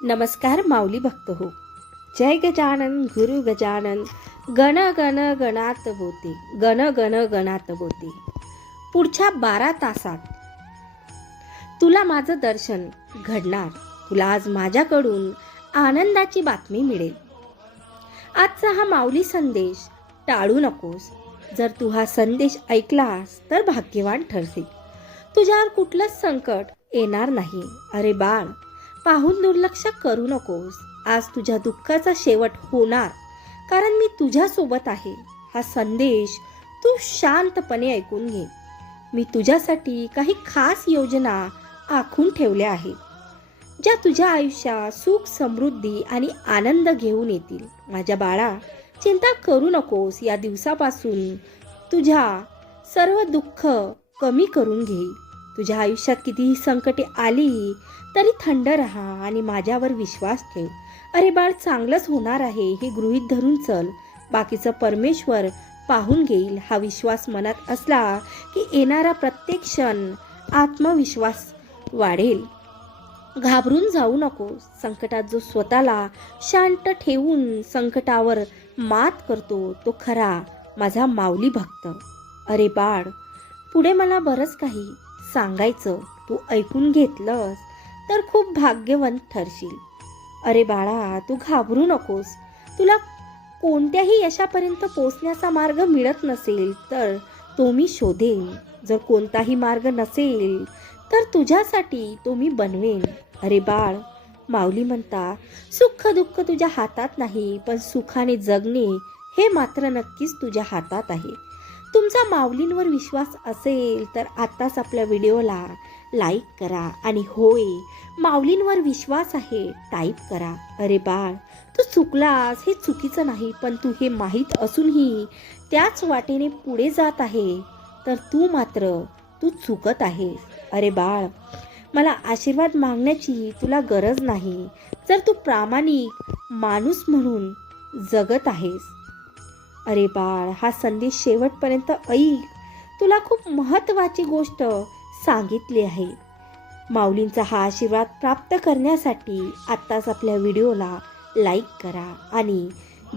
नमस्कार माऊली भक्त हो. जय गजानन गुरु गजानन गण गण गणात बोते गण गण गणात बोते. पुढच्या बारा तासात तुला माझं दर्शन घडणार. तुला आज माझ्याकडून आनंदाची बातमी मिळेल. आजचा हा माऊली संदेश टाळू नकोस. जर तू हा संदेश ऐकलास तर भाग्यवान ठरशील. तुझ्यावर कुठलंच संकट येणार नाही. अरे बाळ पाहून दुर्लक्ष करू नकोस. आज तुझ्या दुःखाचा शेवट होणार. कारण मी तुझ्यासोबत आहे. हा संदेश तू शांतपणे ऐकून घे. मी तुझ्यासाठी काही खास योजना आखून ठेवल्या आहेत. ज्या तुझ्या आयुष्यात सुख समृद्धी आणि आनंद घेऊन येतील. माझ्या बाळा चिंता करू नकोस. या दिवसापासून तुझ्या सर्व दुःख कमी करून घेईल तुझ्या आयुष्यात कितीही संकटे आली तरी थंड राहा आणि माझ्यावर विश्वास ठेव. अरे बाळ चांगलंच होणार आहे हे गृहीत धरून चल. बाकीचं परमेश्वर पाहून घेईल. हा विश्वास मनात असला की येणारा प्रत्येक क्षण आत्मविश्वास वाढेल. घाबरून जाऊ नको. संकटात जो स्वतःला शांत ठेवून संकटावर मात करतो तो खरा माझा माऊली भक्त. अरे बाळ पुढे मला बरंच काही सांगायचं तू ऐकून घेतलंस तर खूप भाग्यवंत ठरशील. अरे बाळा तू घाबरू नकोस. तुला कोणत्याही यशापर्यंत पोचण्याचा मार्ग मिळत नसेल तर तो मी शोधेन. जर कोणताही मार्ग नसेल तर तुझ्यासाठी तो मी बनवेन. अरे बाळ माऊली म्हणता सुख दुःख तुझ्या हातात नाही पण सुखाने जगणे हे मात्र नक्कीच तुझ्या हातात आहे. तुमचा माऊलींवर विश्वास असेल तर आत्ताच आपल्या व्हिडिओला लाईक करा आणि होय माऊलींवर विश्वास आहे टाईप करा. अरे बाळ तू चुकलास हे चुकीचं नाही पण तू हे माहीत असूनही त्याच वाटेने पुढे जात आहे. तर तू मात्र तू चुकत आहे अरे बाळ मला आशीर्वाद मागण्याची तुला गरज नाही. जर तू प्रामाणिक माणूस म्हणून जगत आहेस अरे बाळ हा संदेश शेवटपर्यंत ऐक. तुला खूप महत्त्वाची गोष्ट सांगितली आहे. माऊलींचा हा आशीर्वाद प्राप्त करण्यासाठी आत्ताच आपल्या व्हिडिओला लाईक करा आणि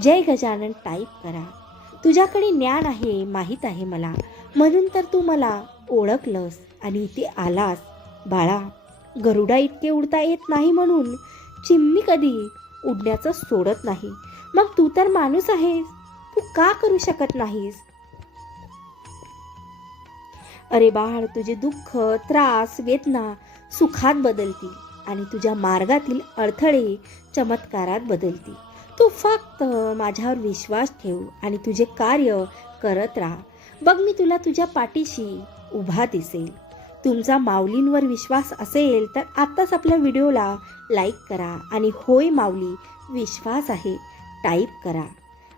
जय गजानन टाईप करा. तुझ्याकडे ज्ञान आहे माहीत आहे मला. म्हणून तर तू मला ओळखलंस आणि इथे आलास. बाळा गरुडा इतके उडता येत नाही म्हणून चिमणी कधी उडण्याचं सोडत नाही. मग तू तर माणूस आहेस. का करू शकत नाहीस? अरे बाळ तुझे दुःख त्रास वेदना सुखात बदलतील आणि तुझ्या मार्गातील अडथळे चमत्कारात बदलतील तू फक्त माझ्यावर विश्वास ठेव आणि तुझे कार्य करत राहा. बघ मी तुला तुझ्या पाठीशी उभा दिसेल. तुमचा माऊलींवर विश्वास असेल तर आत्ताच आपल्या व्हिडिओला लाईक करा आणि होय माऊली विश्वास आहे टाईप करा.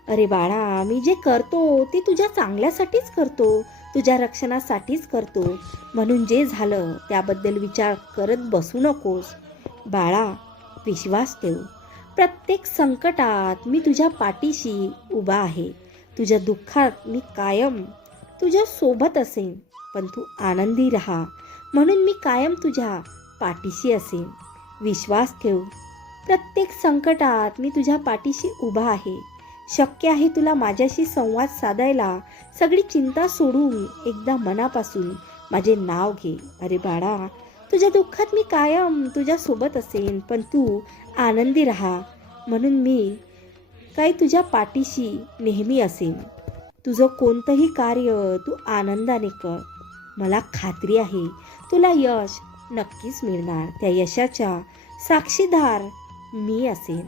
अरे बाळा मी जे करतो ते तुझ्या चांगल्यासाठीच करतो तुझ्या रक्षणासाठीच करतो. म्हणून जे झालं त्याबद्दल विचार करत बसू नकोस. बाळा विश्वास ठेव. प्रत्येक संकटात मी तुझ्या पाठीशी उभा आहे. तुझ्या दुःखात मी कायम तुझ्या सोबत असेन पण तू आनंदी राहा. म्हणून मी कायम तुझ्या पाठीशी असेन. विश्वास ठेव. प्रत्येक संकटात मी तुझ्या पाठीशी उभा आहे. शक्य आहे तुला माझ्याशी संवाद साधायला. सगळी चिंता सोडून एकदा मनापासून माझे नाव घे. अरे बाळा तुझ्या दुःखात मी कायम तुझ्यासोबत असेन पण तू आनंदी राहा. म्हणून मी काही तुझ्या पाठीशी नेहमी असेन. तुझं कोणतंही कार्य तू आनंदाने कर. मला खात्री आहे तुला यश नक्कीच मिळणार. त्या यशाच्या साक्षीदार मी असेन.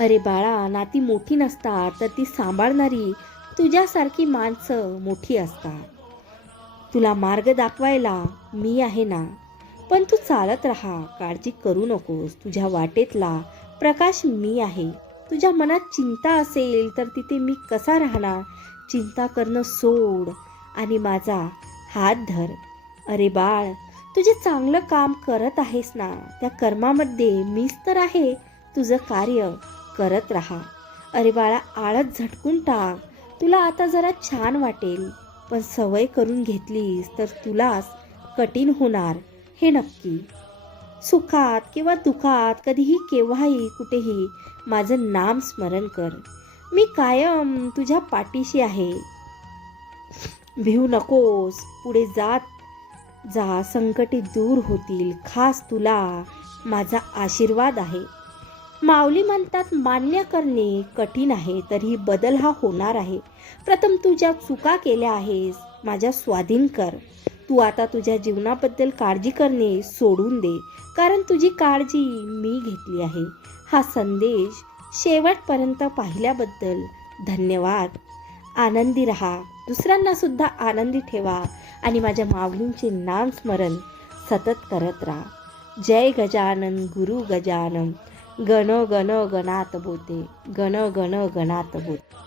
अरे बाळा नाती मोठी नसतात तर ती सांभाळणारी तुझ्यासारखी माणसं मोठी असतात. तुला मार्ग दाखवायला मी आहे ना? पण तू चालत राहा काळजी करू नकोस. तुझ्या वाटेतला प्रकाश मी आहे. तुझ्या मनात चिंता असेल तर तिथे मी कसा राहणार? चिंता करणं सोड आणि माझा हात धर. अरे बाळ तुझे चांगलं काम करत आहेस ना? त्या कर्मामध्ये मीच तर आहे. तुझं कार्य करत राहा. अरे बाळा आळत झटकून टाक. तुला आता जरा छान वाटेल. पण सवय करून घेतलीस तर तुलाच कठीण होणार हे नक्की. सुखात किंवा दुखात कधीही केव्हाही कुठेही माझं नाम स्मरण कर. मी कायम तुझ्या पाठीशी आहे. भिवू नकोस. पुढे जात जा. संकटे दूर होतील. खास तुला माझा आशीर्वाद आहे. माऊली म्हणतात मान्य करणे कठीण आहे तरी बदल हा होणार आहे. प्रथम तू ज्या चुका केल्या आहेस माझ्या स्वाधीन कर. तू आता तुझ्या जीवनाबद्दल काळजी करणे सोडून दे कारण तुझी काळजी मी घेतली आहे. हा संदेश शेवटपर्यंत पाहिल्याबद्दल धन्यवाद. आनंदी रहा. दुसऱ्यांना सुद्धा आनंदी ठेवा आणि माझ्या माऊलींचे नामस्मरण सतत करत राहा. जय गजानन गुरु गजानन. गण गण गणात बोते. गण गण गणात बोते.